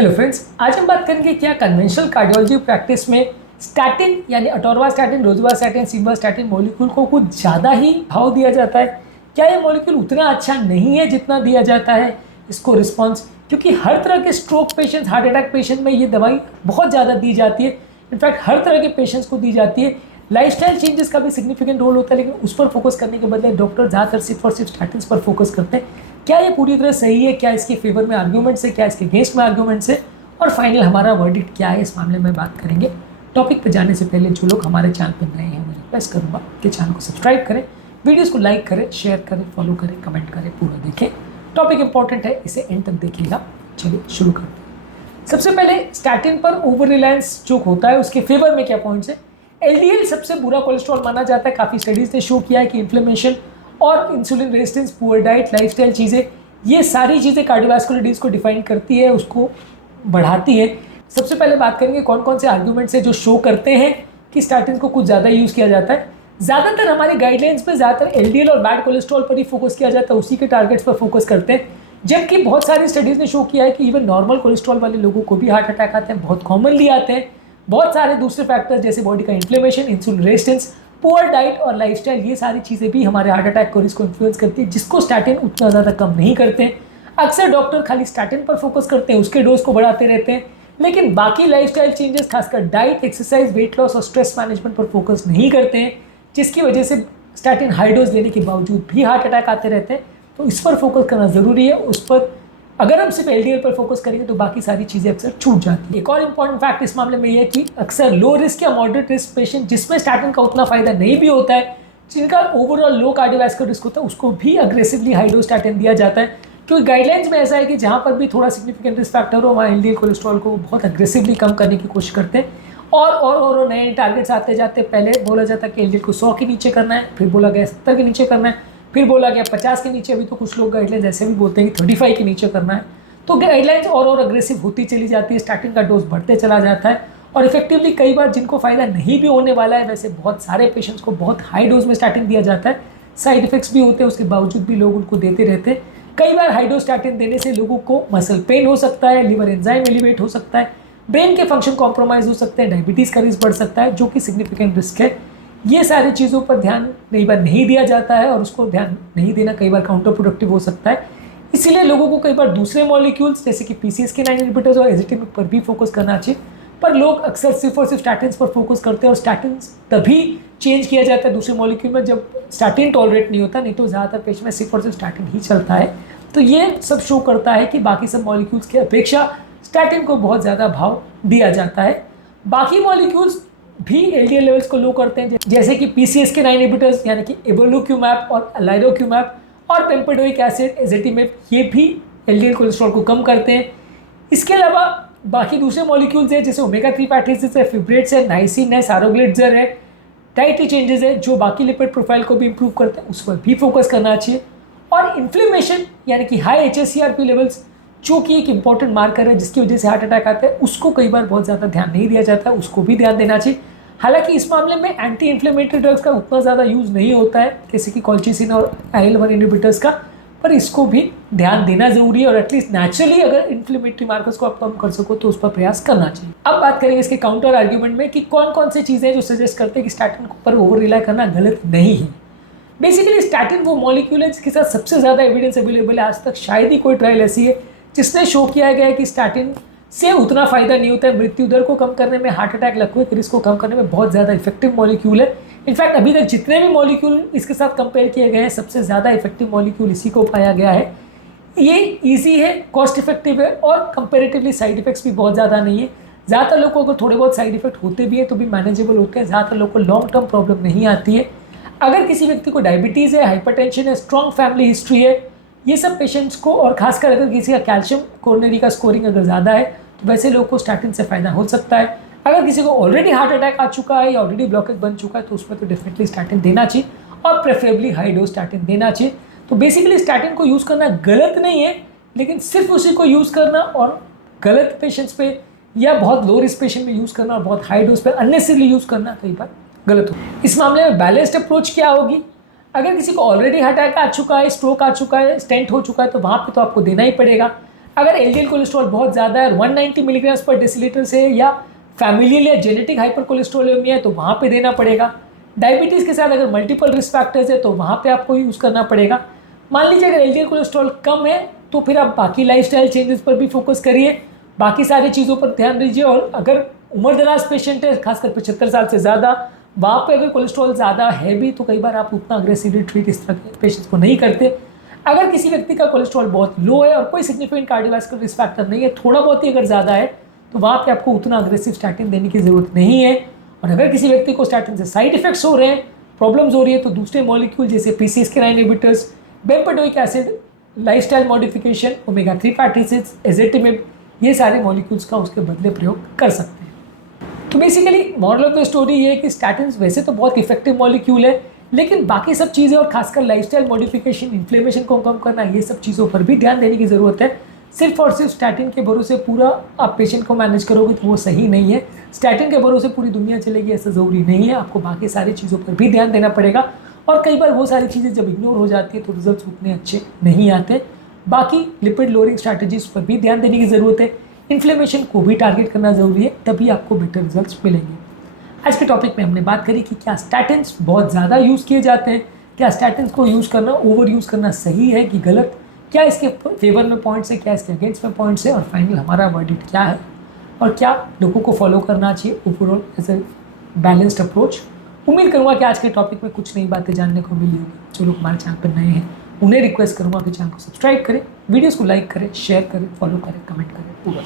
Hello friends, आज हम बात करेंगे क्या कन्वेंशनल कार्डियोलॉजी प्रैक्टिस में स्टैटिन यानी अटोरवास्टैटिन, रोजुवास्टैटिन, सिम्वास्टैटिन मॉलिक्यूल को कुछ ज़्यादा ही भाव दिया जाता है। क्या ये मॉलिक्यूल उतना अच्छा नहीं है जितना दिया जाता है इसको रिस्पॉन्स? क्योंकि हर तरह के stroke patients, heart attack patient में ये दवाई बहुत ज़्यादा दी जाती है। इनफैक्ट हर तरह के पेशेंट्स को दी जाती है। लाइफस्टाइल चेंजेस का भी सिग्निफिकेंट रोल होता है, लेकिन उस पर फोकस करने के बदले डॉक्टर ज़्यादातर सिर्फ और सिर्फ स्टैटिन्स पर फोकस करते हैं। क्या ये पूरी तरह सही है? क्या इसके फेवर में आर्ग्यूमेंट्स है, क्या इसके अगेंस्ट में आर्ग्यूमेंट्स है, और फाइनल हमारा वर्डिक्ट क्या है इस मामले में बात करेंगे। टॉपिक पर जाने से पहले जो लोग हमारे चैनल पर नए हैं मैं रिक्वेस्ट करूँगा कि चैनल को सब्सक्राइब करें, वीडियोज़ को लाइक करें, शेयर करें, फॉलो करें, कमेंट करें, पूरा देखें। टॉपिक इंपॉर्टेंट है, इसे एंड तक देखिएगा। चलिए शुरू करते हैं। सबसे पहले स्टैटिन पर ओवर रिलायंस जो होता है उसके फेवर में क्या पॉइंट्स है। एलडीएल सबसे बुरा कोलेस्ट्रॉल माना जाता है। काफ़ी स्टडीज़ ने शो किया है कि इन्फ्लेमेशन और insulin resistance, poor diet, lifestyle चीज़ें, ये सारी चीज़ें कार्डियोवास्कुलर डिजीज को डिफाइन करती है, उसको बढ़ाती है। सबसे पहले बात करेंगे कौन कौन से आर्ग्यूमेंट्स है जो शो करते हैं कि स्टैटिन को कुछ ज़्यादा यूज़ किया जाता है। ज़्यादातर हमारी गाइडलाइंस में ज़्यादातर एलडीएल और बैड कोलेस्ट्रॉल पर ही फोकस किया जाता है, उसी के टारगेट्स पर फोकस करते हैं। जबकि बहुत सारी स्टडीज़ ने शो किया है कि इवन नॉर्मल कोलेस्ट्रॉल वाले लोगों को भी हार्ट अटैक आते हैं, बहुत कॉमनली आते हैं। बहुत सारे दूसरे फैक्टर्स जैसे बॉडी का inflammation, insulin resistance, poor diet और लाइफस्टाइल, ये सारी चीज़ें भी हमारे हार्ट अटैक को रिस्क को इन्फ्लुएंस करती है, जिसको स्टैटिन उतना ज़्यादा कम नहीं करते हैं। अक्सर डॉक्टर खाली स्टैटिन पर फोकस करते हैं, उसके डोज को बढ़ाते रहते हैं, लेकिन बाकी लाइफस्टाइल चेंजेस, खासकर डाइट, एक्सरसाइज, वेट लॉस और स्ट्रेस मैनेजमेंट पर फोकस नहीं करते हैं, जिसकी वजह से स्टैटिन हाई डोज लेने के बावजूद भी हार्ट अटैक आते रहते हैं। तो इस पर फोकस करना ज़रूरी है। उस पर अगर हम सिर्फ एलडीएल पर फोकस करेंगे तो बाकी सारी चीज़ें अक्सर छूट जाती है। एक और इंपॉर्टेंट फैक्ट इस मामले में यह है कि अक्सर लो रिस्क या मॉडरेट रिस्क पेशेंट, जिसमें स्टैटिन का उतना फायदा नहीं भी होता है, जिनका ओवरऑल लो कार्डियोवैस्कुलर रिस्क होता है, उसको भी अग्रेसिवली हाई डोज स्टैटिन दिया जाता है। क्योंकि गाइडलाइंस में ऐसा है कि जहाँ पर भी थोड़ा सिग्निफिकेंट रिस्क फैक्टर हो, वहाँ एलडीएल कोलेस्ट्रॉल को बहुत अग्रेसिवली कम करने की कोशिश करते हैं। और नए टारगेट्स आते जाते, पहले बोला जाता है कि एलडीएल को 100 के नीचे करना है, फिर बोला गया 70 के नीचे करना है, फिर बोला गया 50 के नीचे, अभी तो कुछ लोग गाइडलाइंस ऐसे भी बोलते हैं कि 35 के नीचे करना है। तो गाइडलाइंस और अग्रेसिव होती चली जाती है, स्टैटिन का डोज बढ़ते चला जाता है, और इफेक्टिवली कई बार जिनको फ़ायदा नहीं भी होने वाला है, वैसे बहुत सारे पेशेंट्स को बहुत हाई डोज में स्टैटिन दिया जाता है। साइड इफेक्ट्स भी होते हैं, उसके बावजूद भी लोग उनको देते रहते हैं। कई बार हाई डोज स्टैटिन देने से लोगों को मसल पेन हो सकता है, लिवर एंजाइम एलिवेट हो सकता है, ब्रेन के फंक्शन कॉम्प्रोमाइज़ हो सकते हैं, डायबिटीज़ का रिस्क बढ़ सकता है, जो कि सिग्निफिकेंट रिस्क है। ये सारी चीज़ों पर ध्यान कई बार नहीं दिया जाता है, और उसको ध्यान नहीं देना कई बार काउंटर प्रोडक्टिव हो सकता है। इसीलिए लोगों को कई बार दूसरे मॉलिक्यूल्स जैसे कि PCSK9 इनहिबिटर्स और एजिटिमिब पर भी फोकस करना चाहिए, पर लोग अक्सर सिर्फ और सिर्फ स्टैटिन्स पर फोकस करते हैं। और स्टैटिन्स तभी चेंज किया जाता है दूसरे मॉलिक्यूल में जब स्टैटिन टॉलरेट नहीं होता, नहीं तो ज़्यादातर पेशेंट में सिर्फ और सिर्फ स्टैटिन ही चलता है। तो ये सब शो करता है कि बाकी सब मॉलिक्यूल्स की अपेक्षा स्टैटिन को बहुत ज़्यादा भाव दिया जाता है। बाकी मॉलिक्यूल्स भी एलडीएल लेवल्स को लो करते हैं, जैसे कि PCSK9 इनहिबिटर्स यानी कि एवोलुक्यूमैब और लाइरोक्यूमैब और पेम्पेडोइक एसिड, एजिटिमिब, ये भी एलडीएल कोलेस्ट्रॉल को कम करते हैं। इसके अलावा बाकी दूसरे मॉलिक्यूल्स हैं जैसे ओमेगा 3 फैटी एसिड्स है, फिब्रेट्स है, नाइसिन है, सारोग्लिट्जर है, डाइटरी चेंजेस है, जो बाकी लिपिड प्रोफाइल को भी इंप्रूव करते हैं, उस पर भी फोकस करना चाहिए। और इन्फ्लेमेशन यानी कि हाई HSCRP लेवल्स, जो कि एक इंपॉर्टेंट मार्कर है जिसकी वजह से हार्ट अटैक आता है, उसको कई बार बहुत ज़्यादा ध्यान नहीं दिया जाता है, उसको भी ध्यान देना चाहिए। हालांकि इस मामले में एंटी इन्फ्लेमेटरी ड्रग्स का उतना ज़्यादा यूज़ नहीं होता है जैसे कि कॉल्चिसिन और IL-1 इनहिबिटर्स का, पर इसको भी ध्यान देना ज़रूरी है, और एटलीस्ट नेचुरली अगर इन्फ्लेमेटरी मार्कर्स को आप कम कर सको तो उस पर प्रयास करना चाहिए। अब बात करेंगे इसके काउंटर आर्ग्यूमेंट में कि कौन कौन सी चीज़ें जो सजेस्ट करते हैं कि स्टैटिन पर ओवर रिलाई करना गलत नहीं है। बेसिकली स्टैटिन वो मॉलिक्यूल है जिसके साथ सबसे ज़्यादा एविडेंस अवेलेबल है। आज तक शायद ही कोई ट्रायल ऐसी है जिसने शो किया गया है कि स्टैटिन से उतना फ़ायदा नहीं होता है। मृत्यु दर को कम करने में, हार्ट अटैक लगने के रिस्क को कम करने में बहुत ज़्यादा इफेक्टिव मॉलिक्यूल है। इनफैक्ट अभी तक जितने भी मॉलिक्यूल इसके साथ कंपेयर किए गए हैं, सबसे ज़्यादा इफेक्टिव मॉलिक्यूल इसी को पाया गया है। ये ईजी है, कॉस्ट इफेक्टिव है, और कंपेरेटिवली साइड इफेक्ट्स भी बहुत ज़्यादा नहीं है। ज़्यादातर लोगों को अगर थोड़े बहुत साइड इफेक्ट होते भी हैं तो भी मैनेजेबल होते हैं। ज़्यादातर लोगों को लॉन्ग टर्म प्रॉब्लम नहीं आती है। अगर किसी व्यक्ति को डायबिटीज़ है, हाइपरटेंशन है, स्ट्रॉन्ग फैमिली हिस्ट्री है, ये सब पेशेंट्स को, और खासकर अगर किसी का कैल्शियम कोरोनरी का स्कोरिंग अगर ज़्यादा है, तो वैसे लोगों को स्टैटिन से फ़ायदा हो सकता है। अगर किसी को ऑलरेडी हार्ट अटैक आ चुका है या ऑलरेडी ब्लॉकेज बन चुका है, तो उसमें तो डेफिनेटली स्टैटिन देना चाहिए, और प्रेफरेबली हाई डोज स्टैटिन देना चाहिए। तो बेसिकली स्टैटिन को यूज़ करना गलत नहीं है, लेकिन सिर्फ उसी को यूज़ करना और गलत पेशेंट्स पे या बहुत लो रिस्क पेशेंट में यूज़ करना और बहुत हाई डोज पे अननेसेसरली यूज़ करना कई बार गलत हो। इस मामले में बैलेंस्ड अप्रोच क्या होगी? अगर किसी को ऑलरेडी हार्ट अटैक आ चुका है, स्ट्रोक आ चुका है, स्टेंट हो चुका है, तो वहाँ पे तो आपको देना ही पड़ेगा। अगर एलडीएल कोलेस्ट्रॉल बहुत ज़्यादा है, 190 मिलीग्राम पर डेसीलीटर से, या फैमिलियल या जेनेटिक हाइपर कोलेस्ट्रोलेमिया है तो वहाँ पे देना पड़ेगा। डायबिटीज़ के साथ अगर मल्टीपल रिस्क फैक्टर्स है तो वहाँ पे आपको यूज़ करना पड़ेगा। मान लीजिए अगर एलडीएल कोलेस्ट्रॉल कम है तो फिर आप बाकी लाइफस्टाइल चेंजेस पर भी फोकस करिए, बाकी सारी चीज़ों पर ध्यान दीजिए। और अगर उम्र दराज पेशेंट है, खासकर 75 साल से ज़्यादा, वहाँ पे अगर कोलेस्ट्रॉल ज़्यादा है भी तो कई बार आप उतना अग्रेसिवली ट्रीट इस तरह के पेशेंट्स को नहीं करते। अगर किसी व्यक्ति का कोलेस्ट्रॉल बहुत लो है और कोई सिग्निफिकेंट कार्डियोवास्कुलर रिस्क फैक्टर नहीं है, थोड़ा बहुत ही अगर ज़्यादा है, तो वहाँ पे आपको उतना अग्रेसिव स्टैटिन देने की ज़रूरत नहीं है। और अगर किसी व्यक्ति को स्टैटिन से साइड इफेक्ट्स हो रहे हैं, प्रॉब्लम्स हो रही है, तो दूसरे मॉलिक्यूल जैसे PCSK9 inhibitors, bempedoic acid, lifestyle modification, omega 3 fatty acids, ezetimibe, ये सारे मॉलिक्यूल्स का उसके बदले प्रयोग कर सकते हैं। तो basically moral of the story ये है कि स्टैटिन्स वैसे तो बहुत इफेक्टिव मॉलिक्यूल है, लेकिन बाकी सब चीज़ें और खासकर लाइफस्टाइल मॉडिफिकेशन, इन्फ्लेमेशन को कम करना, ये सब चीज़ों पर भी ध्यान देने की ज़रूरत है। सिर्फ और सिर्फ स्टैटिन के भरोसे पूरा आप पेशेंट को मैनेज करोगे तो वो सही नहीं है। स्टैटिन के भरोसे पूरी दुनिया चलेगी ऐसा ज़रूरी नहीं है, आपको बाकी सारी चीज़ों पर भी ध्यान देना पड़ेगा। और कई बार वो सारी चीज़ें जब इग्नोर हो जाती है तो रिजल्ट उतने अच्छे नहीं आते। बाकी लिपिड लोअरिंग स्ट्रैटेजीज पर भी ध्यान देने की ज़रूरत है, इन्फ्लेमेशन को भी टारगेट करना ज़रूरी है, तभी आपको बेटर रिजल्ट्स मिलेंगे। आज के टॉपिक में हमने बात करी कि क्या स्टैटिन्स बहुत ज़्यादा यूज़ किए जाते हैं, क्या स्टैटिन्स को यूज़ करना, ओवर यूज़ करना सही है कि गलत, क्या इसके फेवर में पॉइंट्स है, क्या इसके अगेंस्ट में पॉइंट्स है, और फाइनल हमारा वर्डिक्ट क्या है, और क्या लोगों को फॉलो करना चाहिए overall as a balanced approach. उम्मीद करूँगा कि आज के टॉपिक में कुछ नई बातें जानने को मिली होगी। जो लोग हमारे चैनल पर नए हैं उन्हें रिक्वेस्ट करूँगा कि चैनल को सब्सक्राइब करें, वीडियोज़ को लाइक करें, शेयर करें, फॉलो करें, कमेंट करें पूरा।